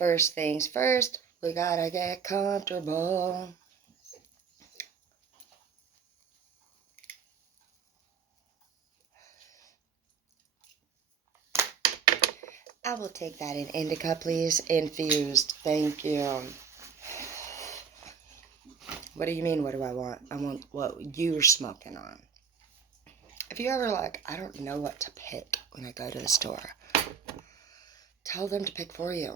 First things first, we gotta get comfortable. I will take that in indica, please. Infused. Thank you. What do you mean, what do I want? I want what you're smoking on. If you ever I don't know what to pick when I go to the store, tell them to pick for you.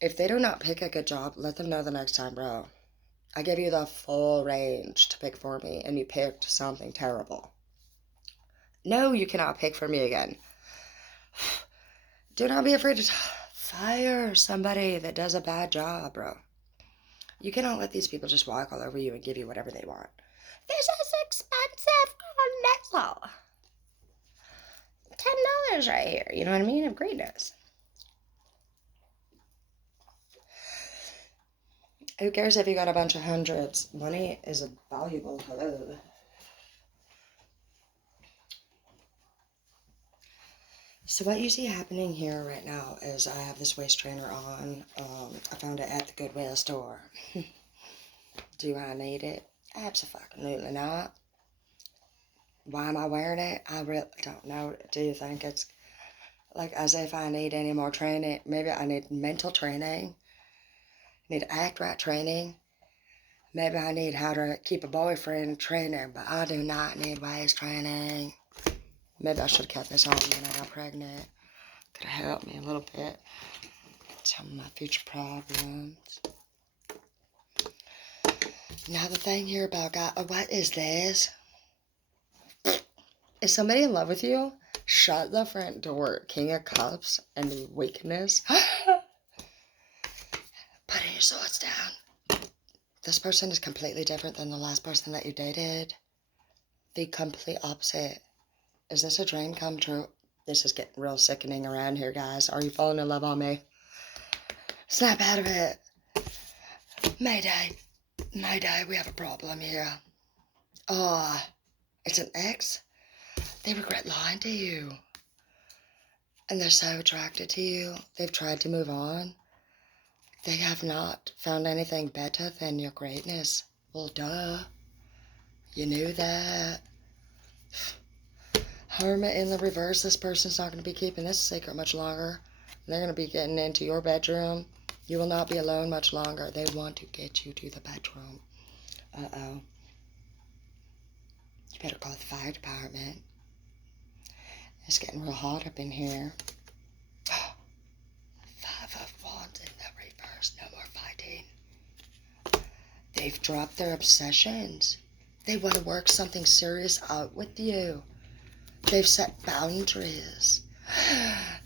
If they do not pick a good job, let them know the next time, bro. I gave you the full range to pick for me, and you picked something terrible. No, you cannot pick for me again. Do not be afraid to fire somebody that does a bad job, bro. You cannot let these people just walk all over you and give you whatever they want. This is expensive cornetto. $10 right here. You know what I mean? Of greatness. Who cares if you got a bunch of hundreds? Money is a valuable. Hello. So what you see happening here right now is I have this waist trainer on. I found it at the Goodwill store. Do I need it? Absolutely not. Why am I wearing it? I really don't know. Do you think it's as if I need any more training? Maybe I need mental training. Need act right training. Maybe I need how to keep a boyfriend training, but I do not need waist training. Maybe I should have kept this on when I got pregnant. Could have helped me a little bit. Some of my future problems. Now the thing here about God, what is this? Is somebody in love with you? Shut the front door. King of Cups and weakness. Putting your swords down. This person is completely different than the last person that you dated. The complete opposite. Is this a dream come true? This is getting real sickening around here, guys. Are you falling in love on me? Snap out of it. Mayday. Mayday, we have a problem here. Oh, it's an ex? They regret lying to you. And they're so attracted to you. They've tried to move on. They have not found anything better than your greatness. Well, duh. You knew that. Hermit in the reverse, this person's not going to be keeping this secret much longer. They're going to be getting into your bedroom. You will not be alone much longer. They want to get you to the bedroom. Uh-oh. You better call the fire department. It's getting real hot up in here. 5 of Wands in the reverse. No more fighting. They've dropped their obsessions. They want to work something serious out with you. They've set boundaries.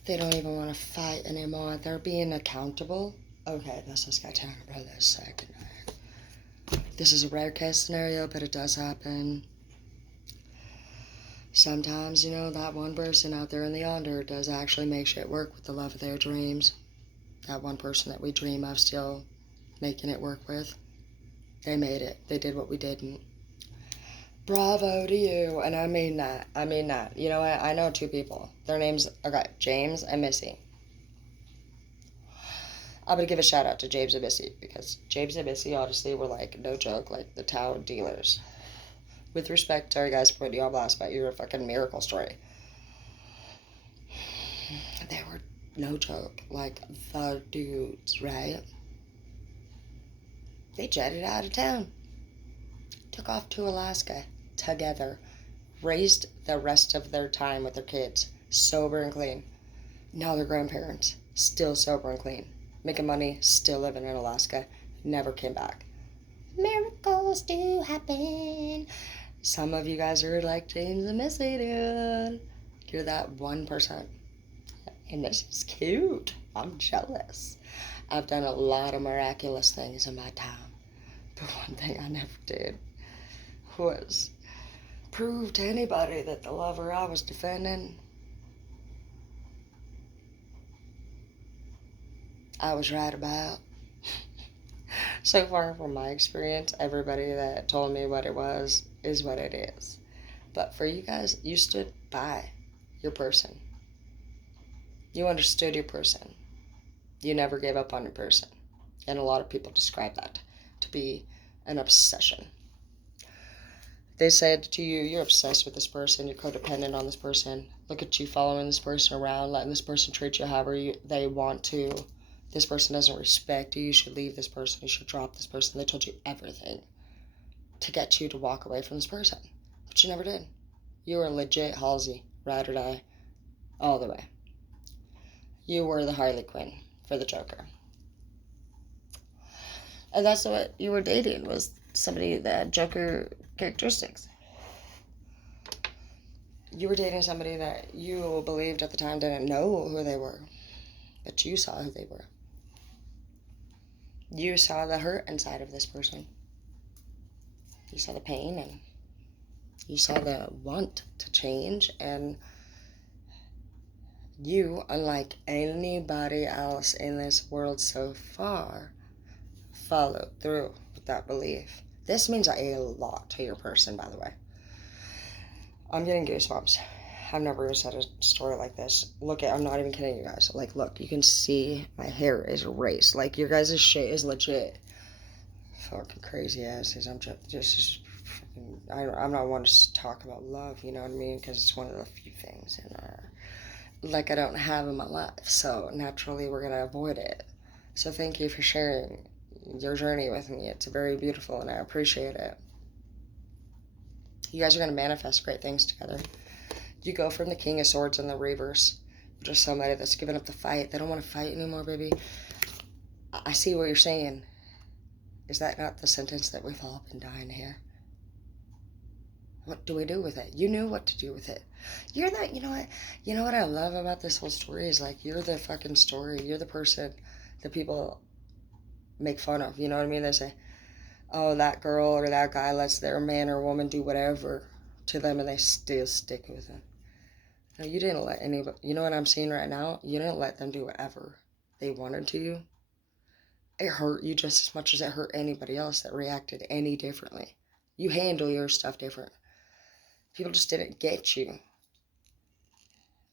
They don't even want to fight anymore. They're being accountable. Okay, let's just get down for this second. This is a rare case scenario, but it does happen. Sometimes, that one person out there in the yonder does actually make shit work with the love of their dreams. That one person that we dream of still making it work with. They made it. They did what we didn't. Bravo to you. And I mean that. I mean that. You know what? I know 2 people. Their names, okay, James and Missy. I'm going to give a shout out to James and Missy because James and Missy honestly were no joke, the town dealers. With respect, sorry guys for putting you on blast, but you're a fucking miracle story. They were no joke, the dudes, right? They jetted out of town. Took off to Alaska together. Raised the rest of their time with their kids. Sober and clean. Now they're grandparents. Still sober and clean. Making money. Still living in Alaska. Never came back. Miracles do happen. Some of you guys are like James and Missy, dude. You're that 1%. And this is cute. I'm jealous. I've done a lot of miraculous things in my time. But one thing I never did was prove to anybody that the lover I was defending, I was right about. So far from my experience, everybody that told me what it was is what it is. But for you guys, you stood by your person. You understood your person. You never gave up on your person. And a lot of people describe that to be an obsession. They said to you, you're obsessed with this person, you're codependent on this person. Look at you following this person around, letting this person treat you however they want to. This person doesn't respect you, you should leave this person, you should drop this person. They told you everything to get you to walk away from this person. But you never did. You were legit Halsey, ride or die, all the way. You were the Harley Quinn for the Joker. And that's what you were dating, was somebody that had Joker characteristics. You were dating somebody that you believed at the time didn't know who they were, but you saw who they were. You saw the hurt inside of this person. You saw the pain, and you saw the want to change, and you, unlike anybody else in this world so far, followed through with that belief. This means a lot to your person, by the way. I'm getting goosebumps. I've never said a story like this. Look, I'm not even kidding you guys. Like, look, you can see my hair is erased. Like, your guys' shit is legit fucking crazy asses. I'm not one to talk about love, you know what I mean? Because it's one of the few things like I don't have in my life. So naturally, we're gonna avoid it. So thank you for sharing your journey with me. It's very beautiful, and I appreciate it. You guys are going to manifest great things together. You go from the King of Swords in the reverse, just somebody that's given up the fight. They don't want to fight anymore, baby. I see what you're saying. Is that not the sentence that we've all been dying to hear? What do we do with it? You knew what to do with it. You're that, you know what I love about this whole story is, like, you're the fucking story. You're the person that people make fun of. You know what I mean? They say, oh, that girl or that guy lets their man or woman do whatever to them, and they still stick with them. No, you didn't let anybody, you know what I'm seeing right now? You didn't let them do whatever they wanted to you. It hurt you just as much as it hurt anybody else that reacted any differently. You handle your stuff different. People just didn't get you.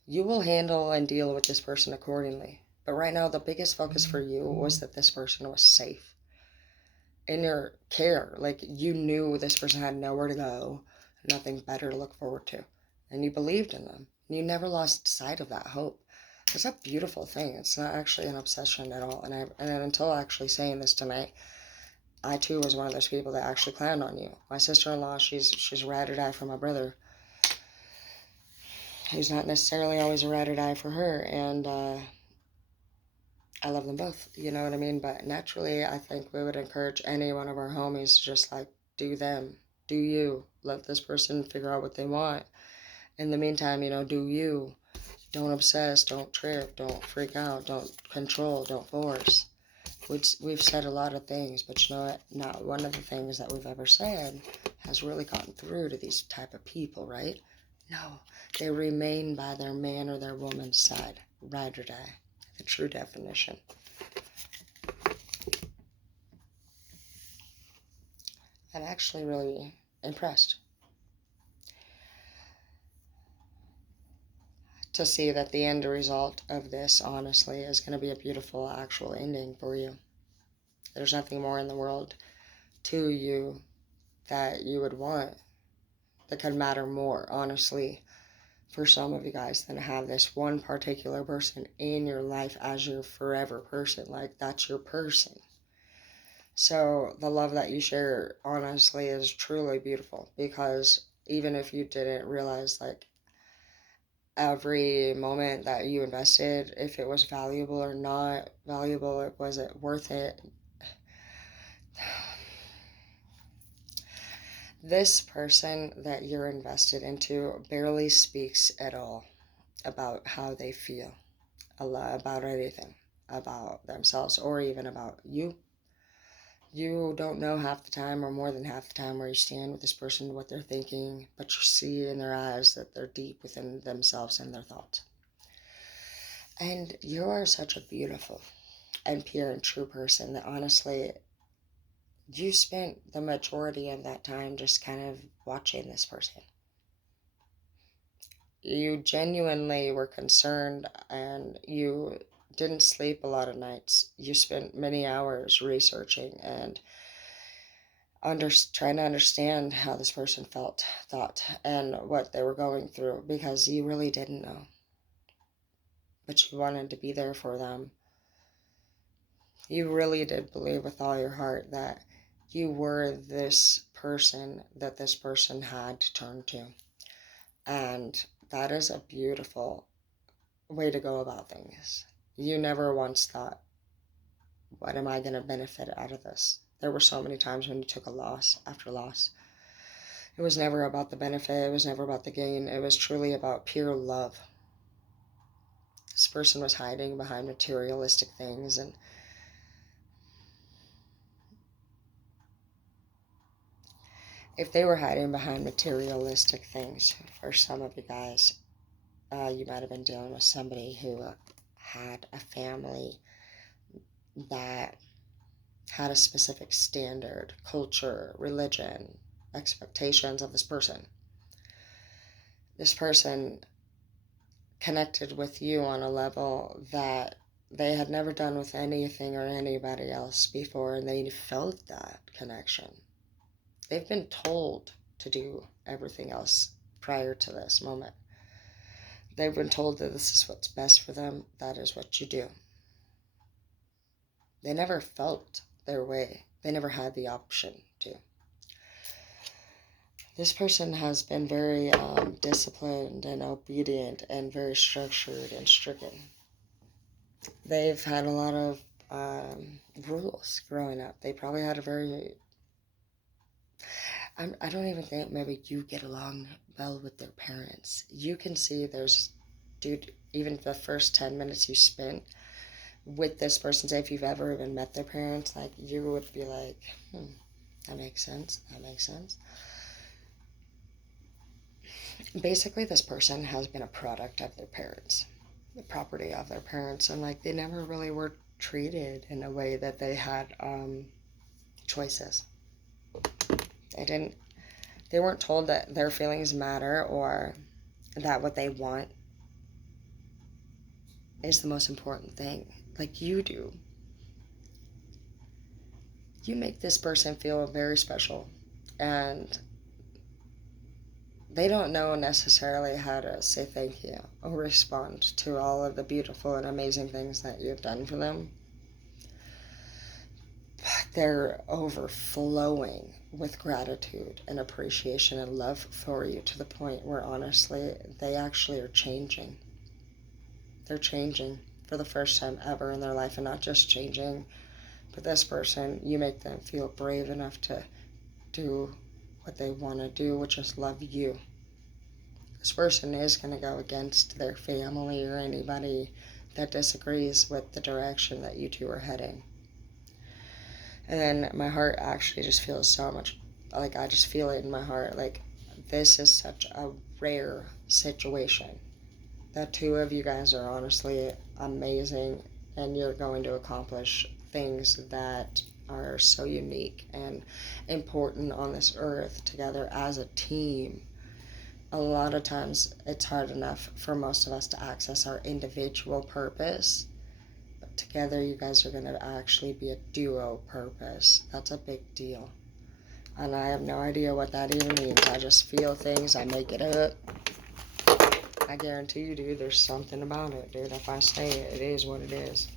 You will handle and deal with this person accordingly. But right now, the biggest focus for you was that this person was safe. In your care, like, you knew this person had nowhere to go, nothing better to look forward to, and you believed in them. You never lost sight of that hope. It's a beautiful thing. It's not actually an obsession at all. And until actually saying this tonight, I too was one of those people that actually planned on you. My sister-in-law, she's a ride or die for my brother, who's not necessarily always a ride or die for her, and I love them both, you know what I mean? But naturally, I think we would encourage any one of our homies to just, like, do them. Do you. Let this person figure out what they want. In the meantime, do you. Don't obsess, don't trip, don't freak out, don't control, don't force. We've said a lot of things, but you know what? Not one of the things that we've ever said has really gotten through to these type of people, right? No, they remain by their man or their woman's side, ride or die. The true definition. I'm actually really impressed to see that the end result of this, honestly, is going to be a beautiful actual ending for you. There's nothing more in the world to you that you would want that could matter more, honestly, for some of you guys than to have this one particular person in your life as your forever person. Like, that's your person. So the love that you share, honestly, is truly beautiful, because even if you didn't realize, like, every moment that you invested, if it was valuable or not valuable, was it worth it? This person that you're invested into barely speaks at all about how they feel, a lot about anything, about themselves, or even about you. You don't know half the time, or more than half the time, where you stand with this person, what they're thinking, but you see in their eyes that they're deep within themselves and their thoughts. And you are such a beautiful and pure and true person that, honestly, you spent the majority of that time just kind of watching this person. You genuinely were concerned, and you didn't sleep a lot of nights. You spent many hours researching and trying to understand how this person thought, and what they were going through, because you really didn't know. But you wanted to be there for them. You really did believe with all your heart that you were this person that this person had to turn to. And that is a beautiful way to go about things. You never once thought, what am I going to benefit out of this? There were so many times when you took a loss after loss. It was never about the benefit. It was never about the gain. It was truly about pure love. This person was hiding behind materialistic things, and if they were hiding behind materialistic things, for some of you guys, you might have been dealing with somebody who had a family that had a specific standard, culture, religion, expectations of this person. This person connected with you on a level that they had never done with anything or anybody else before, and they felt that connection. They've been told to do everything else prior to this moment. They've been told that this is what's best for them. That is what you do. They never felt their way. They never had the option to. This person has been very disciplined and obedient and very structured and stricken. They've had a lot of rules growing up. They probably had a very... I don't even think maybe you get along well with their parents. You can see dude, even the first 10 minutes you spent with this person, say if you've ever even met their parents, like, you would be like, that makes sense. Basically, this person has been a product of their parents, the property of their parents, and like, they never really were treated in a way that they had choices. They weren't told that their feelings matter, or that what they want is the most important thing, like you do. You make this person feel very special, and they don't know necessarily how to say thank you or respond to all of the beautiful and amazing things that you've done for them. But they're overflowing with gratitude and appreciation and love for you, to the point where, honestly, they actually are changing. They're changing for the first time ever in their life, and not just changing, but this person, you make them feel brave enough to do what they want to do, which is love you. This person is going to go against their family or anybody that disagrees with the direction that you two are heading. And then my heart actually just feels so much, like, I just feel it in my heart, like, this is such a rare situation. The two of you guys are honestly amazing, and you're going to accomplish things that are so unique and important on this earth together as a team. A lot of times it's hard enough for most of us to access our individual purpose, but together you guys are going to actually be a duo purpose. That's a big deal. And I have no idea what that even means. I just feel things, I make it up. I guarantee you, dude, there's something about it, dude. If I say it, it is what it is.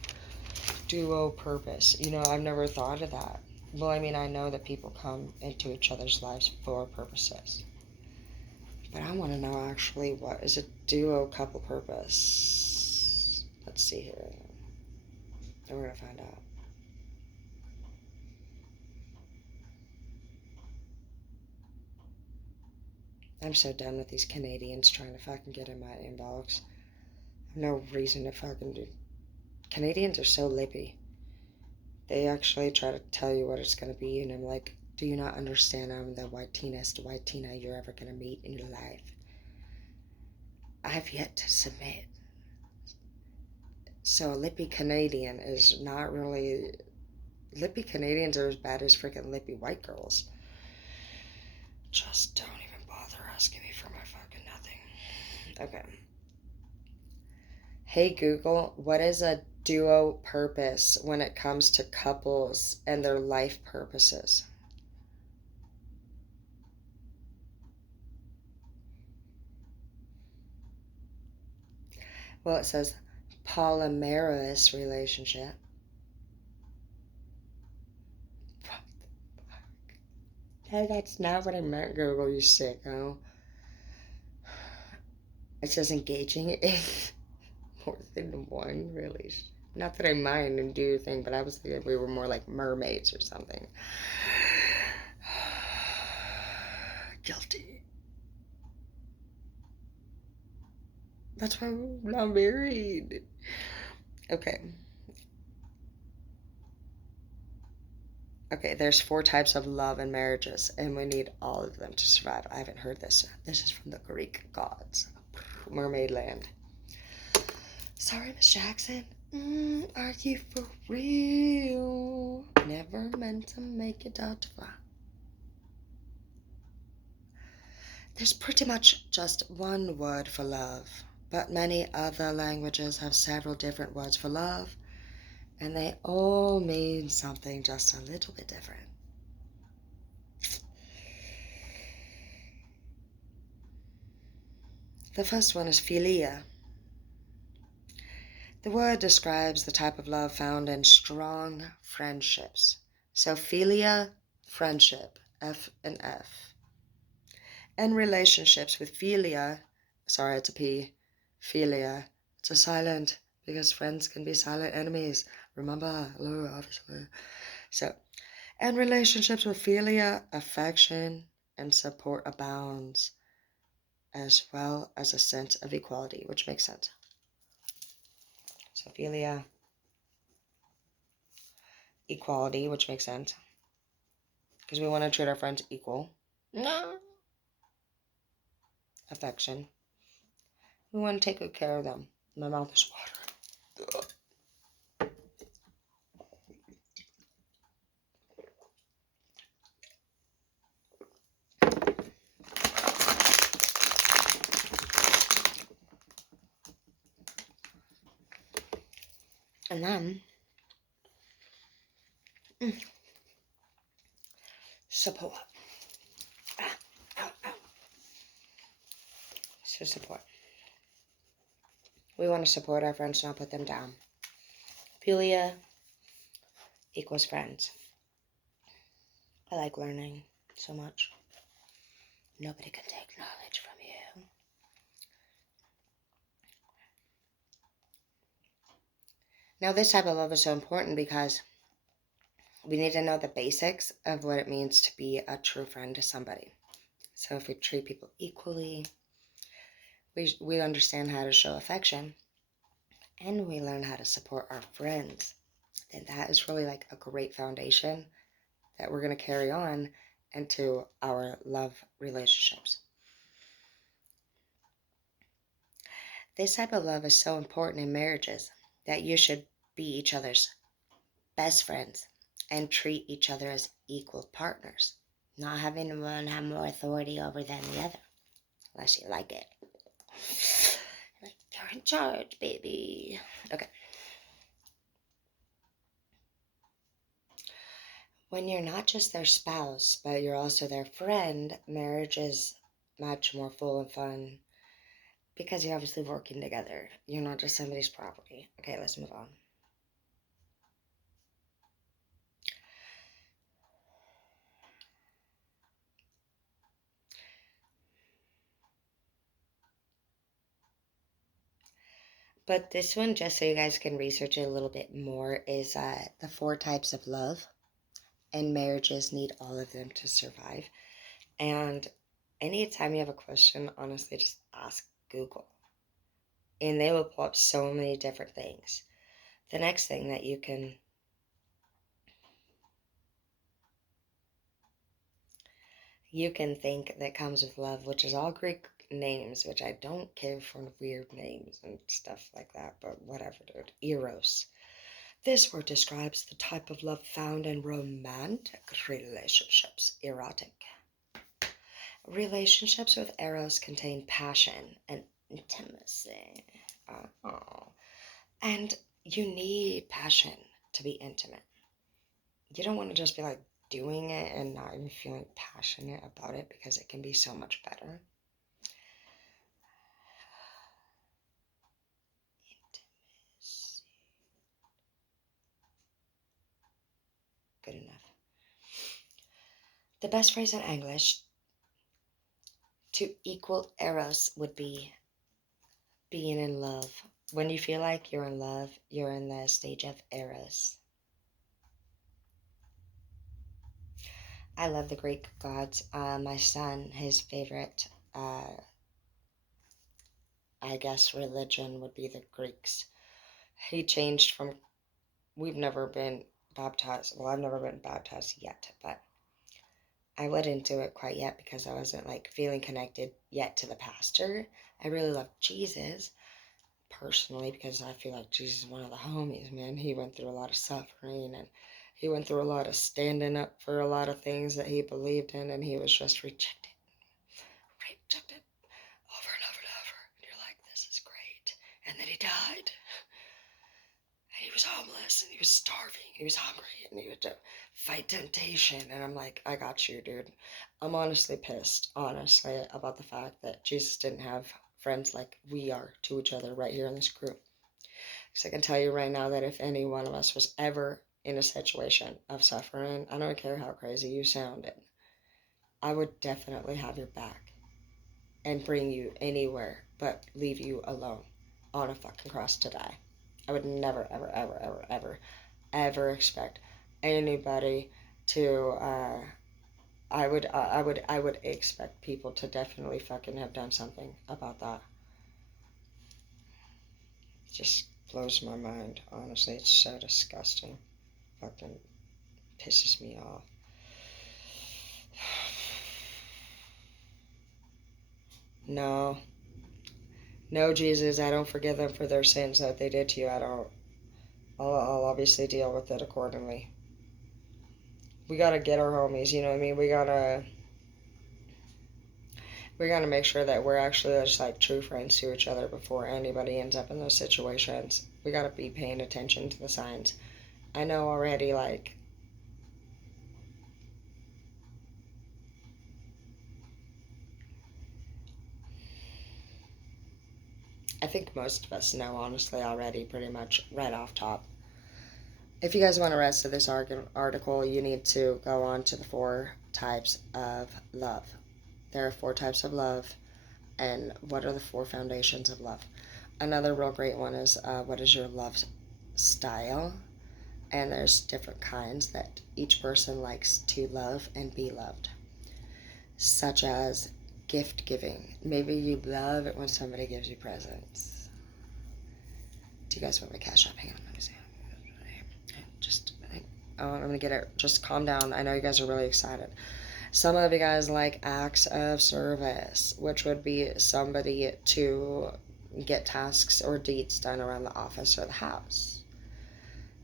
Duo purpose. You know, I've never thought of that. Well, I mean, I know that people come into each other's lives for purposes. But I want to know, actually, what is a duo couple purpose? Let's see here. And we're going to find out. I'm so done with these Canadians trying to fucking get in my inbox. I have no reason to fucking do. Canadians are so lippy. They actually try to tell you what it's going to be, and I'm like, do you not understand I'm the whitest white Tina you're ever going to meet in your life? I have yet to submit. So a lippy Canadian is not really... Lippy Canadians are as bad as freaking lippy white girls. Just don't even bother asking me for my fucking nothing. Okay. Hey Google, what is a duo purpose when it comes to couples and their life purposes? Well, it says polyamorous relationship. Hey, that's not what I meant, Google, you sicko. It says engaging in more than one relationship. Not that I mind and do your thing, but I was thinking we were more like mermaids or something. Guilty. That's why we're not married. Okay. Okay, there's 4 types of love in marriages, and we need all of them to survive. I haven't heard this. This is from the Greek gods. Mermaid land. Sorry, Miss Jackson. Are you for real? Never meant to make it out to fly. There's pretty much just one word for love, but many other languages have several different words for love, and they all mean something just a little bit different. The first one is philia. The word describes the type of love found in strong friendships. So philia, friendship, F and F. And relationships with philia, sorry, it's a P, philia. It's a silent because friends can be silent enemies. Remember, hello, obviously. So, and relationships with philia, affection and support abounds, as well as a sense of equality, which makes sense. So philia, equality, which makes sense. Because we want to treat our friends equal. No. Affection. We want to take good care of them. My mouth is watering. And then support. Ow. So support. We want to support our friends, not put them down. Philia equals friends. I like learning so much. Nobody can take knowledge from you. Now, this type of love is so important because we need to know the basics of what it means to be a true friend to somebody. So if we treat people equally, we understand how to show affection, and we learn how to support our friends. And that is really like a great foundation that we're going to carry on into our love relationships. This type of love is so important in marriages that you should be each other's best friends and treat each other as equal partners, not having one have more authority over than the other, unless you like it. Like, you're in charge, baby. Okay. When you're not just their spouse, but you're also their friend, marriage is much more full and fun because you're obviously working together. You're not just somebody's property. Okay, let's move on. But this one, just so you guys can research it a little bit more, is the 4 types of love. And marriages need all of them to survive. And anytime you have a question, honestly, just ask Google. And they will pull up so many different things. The next thing that you can think that comes with love, which is all Greek names, which I don't care for weird names and stuff like that, but whatever, dude. Eros. This word describes the type of love found in romantic relationships. Erotic. Relationships with Eros contain passion and intimacy. And you need passion to be intimate. You don't want to just be like doing it and not even feeling passionate about it, because it can be so much better. Intimacy. Good enough. The best phrase in English to equal eros would be being in love. When you feel like you're in love, you're in the stage of eros. I love the Greek gods. My son, his favorite, I guess, religion would be the Greeks. He changed from, we've never been baptized. Well, I've never been baptized yet, but I wouldn't do it quite yet because I wasn't like feeling connected yet to the pastor. I really love Jesus personally because I feel like Jesus is one of the homies, man. He went through a lot of suffering, and he went through a lot of standing up for a lot of things that he believed in, and he was just rejected over and over and over. And you're like, this is great. And then he died. And he was homeless, and he was starving, he was hungry, and he had to fight temptation. And I'm like, I got you, dude. I'm honestly pissed, honestly, about the fact that Jesus didn't have friends like we are to each other right here in this group. Because I can tell you right now that if any one of us was ever in a situation of suffering, I don't care how crazy you sounded, I would definitely have your back and bring you anywhere but leave you alone on a fucking cross to die. I would never, ever, ever, ever, ever, ever expect anybody to. I would expect people to definitely fucking have done something about that. It just blows my mind. Honestly, it's so disgusting. Fucking pisses me off. No, no, Jesus, I don't forgive them for their sins that they did to you. I don't. I'll obviously deal with it accordingly. We gotta get our homies, you know what I mean? We gotta make sure that we're actually just like true friends to each other before anybody ends up in those situations. We gotta be paying attention to the signs. I know already, like, I think most of us know, honestly, already, pretty much right off top. If you guys want the rest of this article, you need to go on to the 4 types of love. There are 4 types of love, and what are the 4 foundations of love? Another real great one is what is your love style? And there's different kinds that each person likes to love and be loved, such as gift giving. Maybe you love it when somebody gives you presents. Do you guys want my cash app? Hang on, let me see. I'm gonna get it. Just calm down. I know you guys are really excited. Some of you guys like acts of service, which would be somebody to get tasks or deeds done around the office or the house.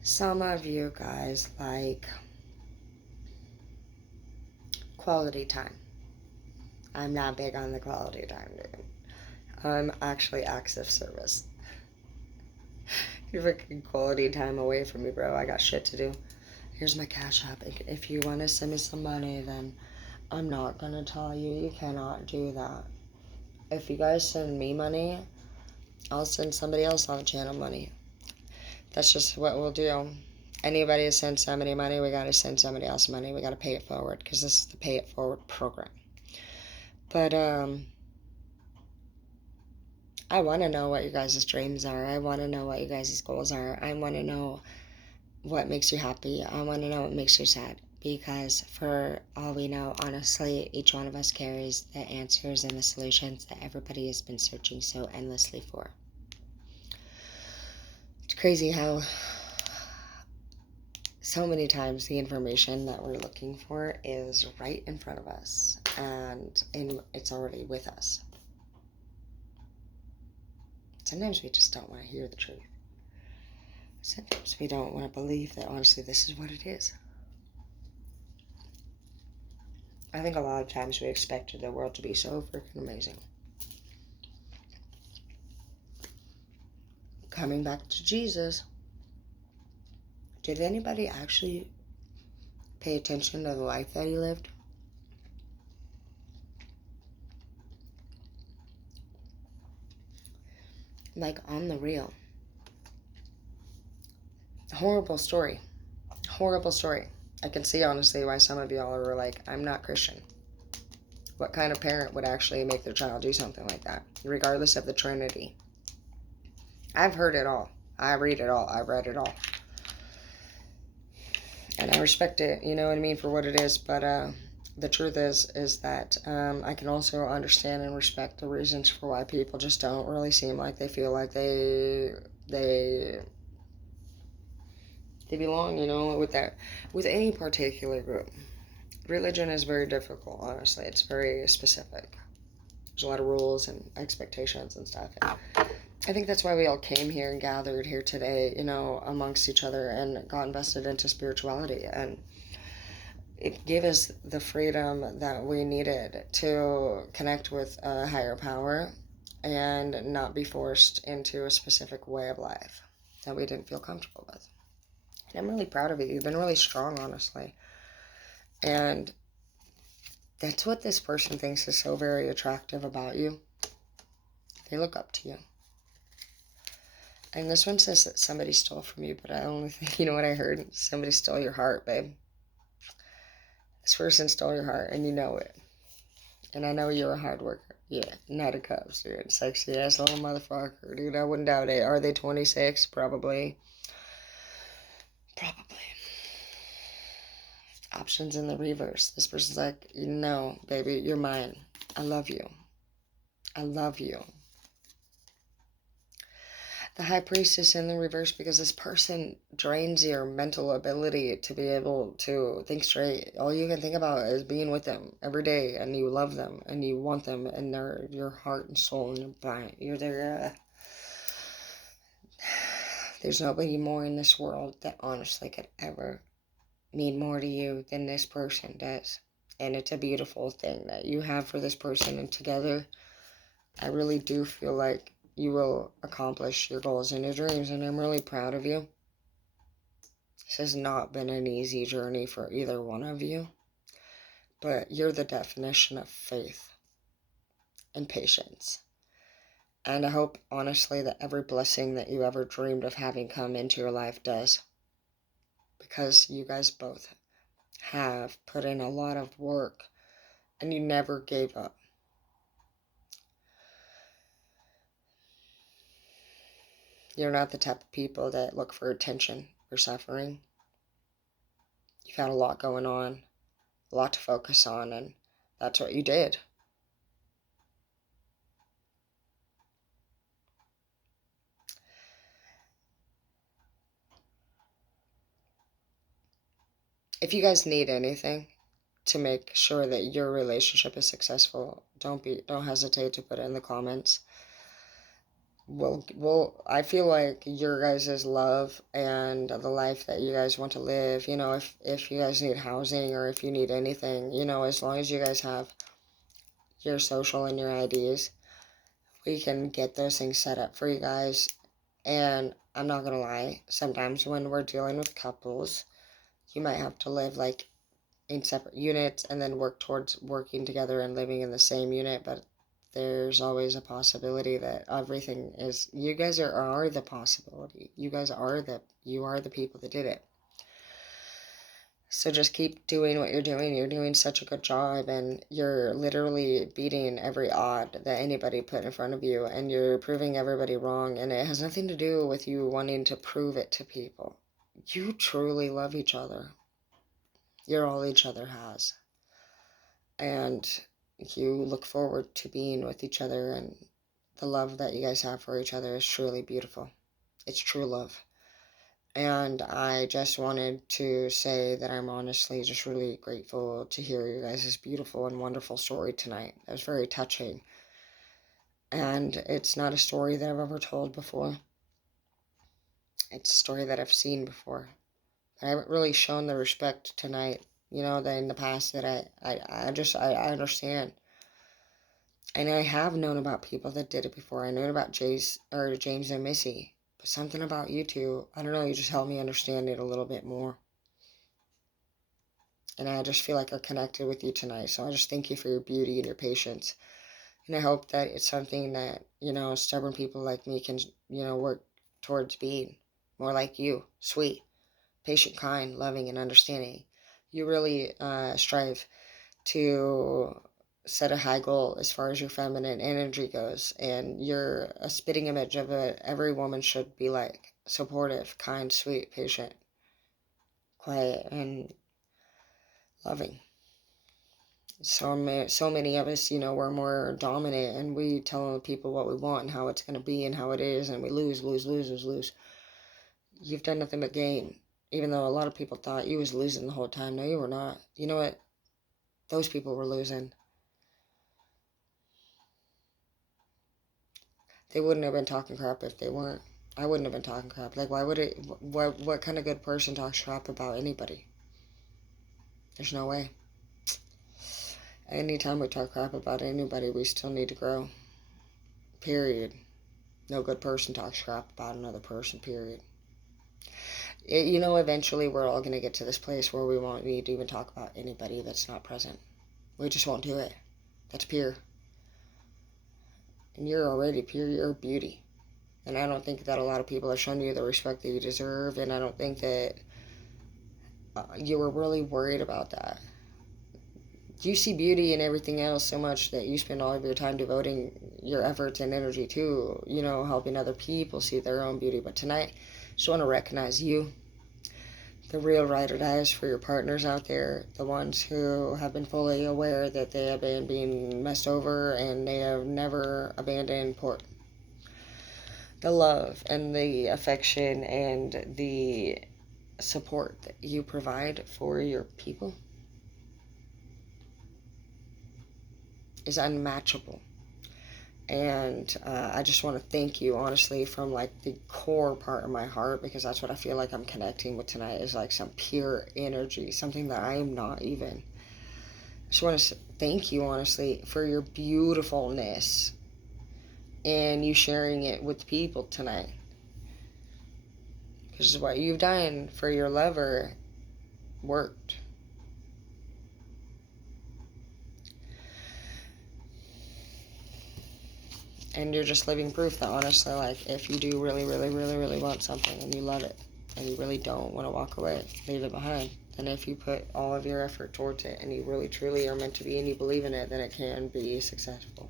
Some of you guys like quality time. I'm not big on the quality time, dude. I'm actually acts of service. You're freaking quality time away from me, bro. I got shit to do. Here's my cash app. If you want to send me some money, then I'm not gonna tell you. You cannot do that. If you guys send me money, I'll send somebody else on the channel money. That's just what we'll do. Anybody who sends somebody money, we gotta send somebody else money. We gotta pay it forward, because this is the pay it forward program. But I want to know what your guys' dreams are. I want to know what your guys' goals are. I want to know what makes you happy. I want to know what makes you sad. Because for all we know, honestly, each one of us carries the answers and the solutions that everybody has been searching so endlessly for. It's crazy how so many times the information that we're looking for is right in front of us, and it's already with us. Sometimes we just don't want to hear the truth. Sometimes we don't want to believe that honestly this is what it is. I think a lot of times we expect the world to be so freaking amazing. coming back to Jesus, did anybody actually pay attention to the life that he lived? Like, on the real. Horrible story. Horrible story. I can see, honestly, why some of y'all are like, I'm not Christian. What kind of parent would actually make their child do something like that? Regardless of the Trinity. I've heard it all. I read it all. I read it all. And I respect it, you know what I mean, for what it is. But the truth is that I can also understand and respect the reasons for why people just don't really seem like they feel like they belong, you know, with any particular group. Religion is very difficult, honestly. It's very specific. There's a lot of rules and expectations and stuff. And I think that's why we all came here and gathered here today, you know, amongst each other and got invested into spirituality. And it gave us the freedom that we needed to connect with a higher power and not be forced into a specific way of life that we didn't feel comfortable with. And I'm really proud of you. You've been really strong, honestly. And that's what this person thinks is so very attractive about you. They look up to you. And this one says that somebody stole from you, but I only think, you know what I heard? Somebody stole your heart, babe. This person stole your heart, and you know it. And I know you're a hard worker. Yeah, not a cups, dude. Sexy ass little motherfucker, dude. I wouldn't doubt it. Are they 26? Probably. Probably. Options in the reverse. This person's like, no, baby, you're mine. I love you. I love you. The High Priestess in the reverse because this person drains your mental ability to be able to think straight. All you can think about is being with them every day, and you love them, and you want them, and they're your heart and soul and your mind. You're there. There's nobody more in this world that honestly could ever mean more to you than this person does. And it's a beautiful thing that you have for this person, and together, I really do feel like you will accomplish your goals and your dreams, and I'm really proud of you. This has not been an easy journey for either one of you, but you're the definition of faith and patience. And I hope, honestly, that every blessing that you ever dreamed of having come into your life does, because you guys both have put in a lot of work, and you never gave up. You're not the type of people that look for attention or suffering. You've had a lot going on, a lot to focus on, and that's what you did. If you guys need anything to make sure that your relationship is successful, don't hesitate to put it in the comments. I feel like your guys' love and the life that you guys want to live, you know, if you guys need housing or if you need anything, you know, as long as you guys have your social and your IDs, we can get those things set up for you guys. And I'm not gonna lie, sometimes when we're dealing with couples, you might have to live like in separate units and then work towards working together and living in the same unit, but there's always a possibility that everything is, you guys are the possibility. You are the people that did it. So just keep doing what you're doing. You're doing such a good job, and you're literally beating every odd that anybody put in front of you, and you're proving everybody wrong, and it has nothing to do with you wanting to prove it to people. You truly love each other. You're all each other has. And you look forward to being with each other, and the love that you guys have for each other is truly beautiful. It's true love. And I just wanted to say that I'm honestly just really grateful to hear you guys' beautiful and wonderful story tonight. It was very touching. And it's not a story that I've ever told before. It's a story that I've seen before. But I haven't really shown the respect tonight, you know, that in the past that I understand. And I have known about people that did it before. I know about James and Missy. But something about you two, I don't know, you just helped me understand it a little bit more. And I just feel like I connected with you tonight. So I just thank you for your beauty and your patience. And I hope that it's something that, stubborn people like me can, work towards being more like you, sweet, patient, kind, loving, and understanding. You really strive to set a high goal as far as your feminine energy goes. And you're a spitting image of what every woman should be like. Supportive, kind, sweet, patient, quiet, and loving. So many of us, we're more dominant, and we tell people what we want and how it's going to be and how it is, and we lose, lose, lose, lose, lose. You've done nothing but gain, even though a lot of people thought you was losing the whole time. No, you were not. You know what? Those people were losing. They wouldn't have been talking crap if they weren't. I wouldn't have been talking crap. Like, why would it? What kind of good person talks crap about anybody? There's no way. Anytime we talk crap about anybody, we still need to grow. Period. No good person talks crap about another person, period. Eventually we're all going to get to this place where we won't need to even talk about anybody that's not present. We just won't do it. That's pure. And you're already pure. You're a beauty. And I don't think that a lot of people have shown you the respect that you deserve. And I don't think that you were really worried about that. You see beauty in everything else so much that you spend all of your time devoting your efforts and energy to, helping other people see their own beauty. But tonight, I just want to recognize you, the real ride or dies for your partners out there, the ones who have been fully aware that they have been being messed over and they have never abandoned port. The love and the affection and the support that you provide for your people is unmatchable. And I just want to thank you, honestly, from like the core part of my heart, because that's what I feel like I'm connecting with tonight, is like some pure energy, something that I am not even. I just want to thank you, honestly, for your beautifulness and you sharing it with people tonight. Because what you've done for your lover worked. And you're just living proof that, honestly, like, if you do really, really, really, really want something and you love it and you really don't want to walk away, leave it behind, then if you put all of your effort towards it and you really, truly are meant to be and you believe in it, then it can be successful.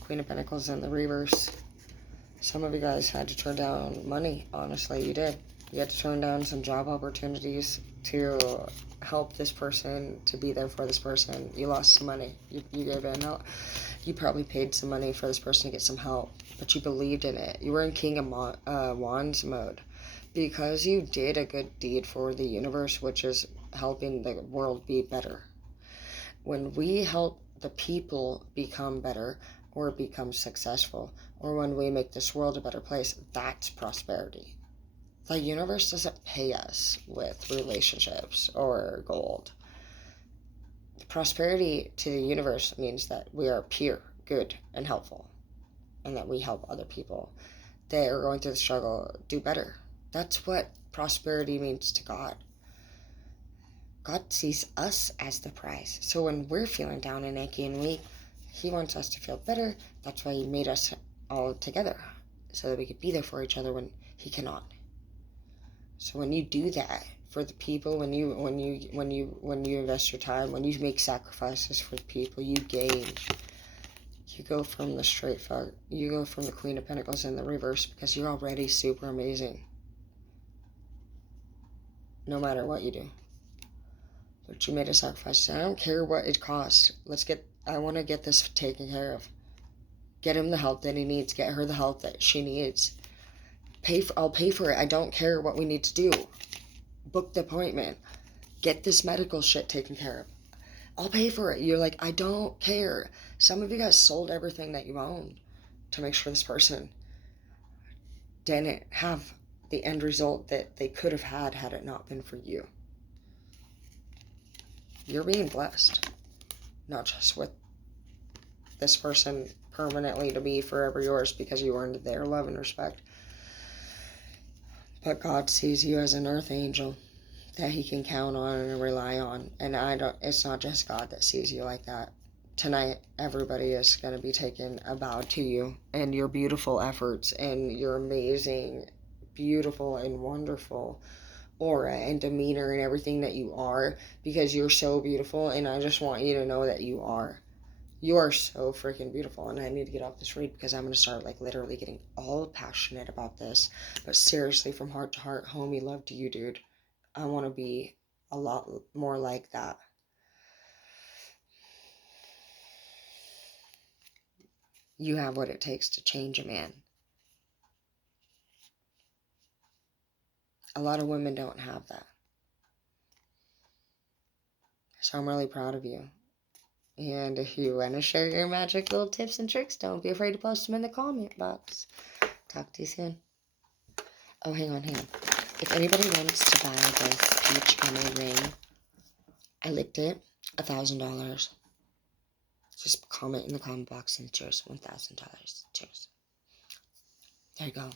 Queen of Pentacles in the reverse. Some of you guys had to turn down money. Honestly, you did. You had to turn down some job opportunities to help this person, to be there for this person. You lost some money. You gave in. You probably paid some money for this person to get some help, but you believed in it. You were in King of Wands mode because you did a good deed for the universe, which is helping the world be better. When we help the people become better or become successful, or when we make this world a better place, that's prosperity. The universe doesn't pay us with relationships or gold. Prosperity to the universe means that we are pure, good, and helpful, and that we help other people that are going through the struggle do better. That's what prosperity means to God. God sees us as the prize. So when we're feeling down and achy and weak, He wants us to feel better. That's why He made us all together, so that we could be there for each other when He cannot. So when you do that for the people, when you invest your time, when you make sacrifices for the people, you gain. You go from the straight fuck. You go from the Queen of Pentacles in the reverse because you're already super amazing. No matter what you do. But you made a sacrifice. I don't care what it costs. I want to get this taken care of. Get him the help that he needs. Get her the help that she needs. I'll pay for it. I don't care what we need to do. Book the appointment. Get this medical shit taken care of. I'll pay for it. You're like, I don't care. Some of you guys sold everything that you owned to make sure this person didn't have the end result that they could have had it not been for you. You're being blessed. Not just with this person permanently to be forever yours because you earned their love and respect. But God sees you as an earth angel that he can count on and rely on. And it's not just God that sees you like that. Tonight, everybody is going to be taking a bow to you and your beautiful efforts and your amazing, beautiful, and wonderful aura and demeanor and everything that you are, because you're so beautiful. And I just want you to know that you are. You are so freaking beautiful. And I need to get off this read because I'm going to start like literally getting all passionate about this. But seriously, from heart to heart, homie, love to you, dude. I want to be a lot more like that. You have what it takes to change a man. A lot of women don't have that. So I'm really proud of you. And if you want to share your magic little tips and tricks, don't be afraid to post them in the comment box. Talk to you soon. Oh, hang on. If anybody wants to buy this peach gummy ring, I licked it, $1,000. Just comment in the comment box and cheers, $1,000. Cheers. There you go.